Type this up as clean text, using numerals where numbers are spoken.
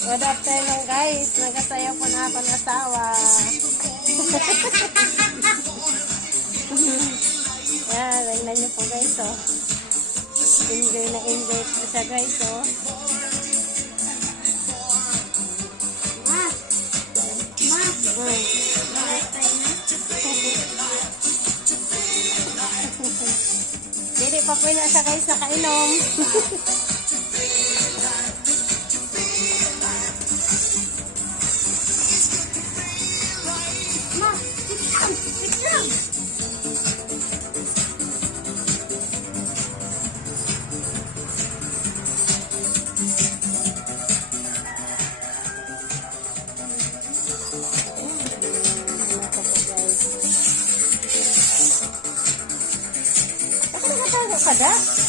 Good afternoon guys. Nagasayaw po na ako ng asawa. Yan, tingnan niyo po guys oh. Enjoy na enjoy po siya guys oh. Ma! Dili pa po na siya guys nakainom. Ma! Sit down! Kada?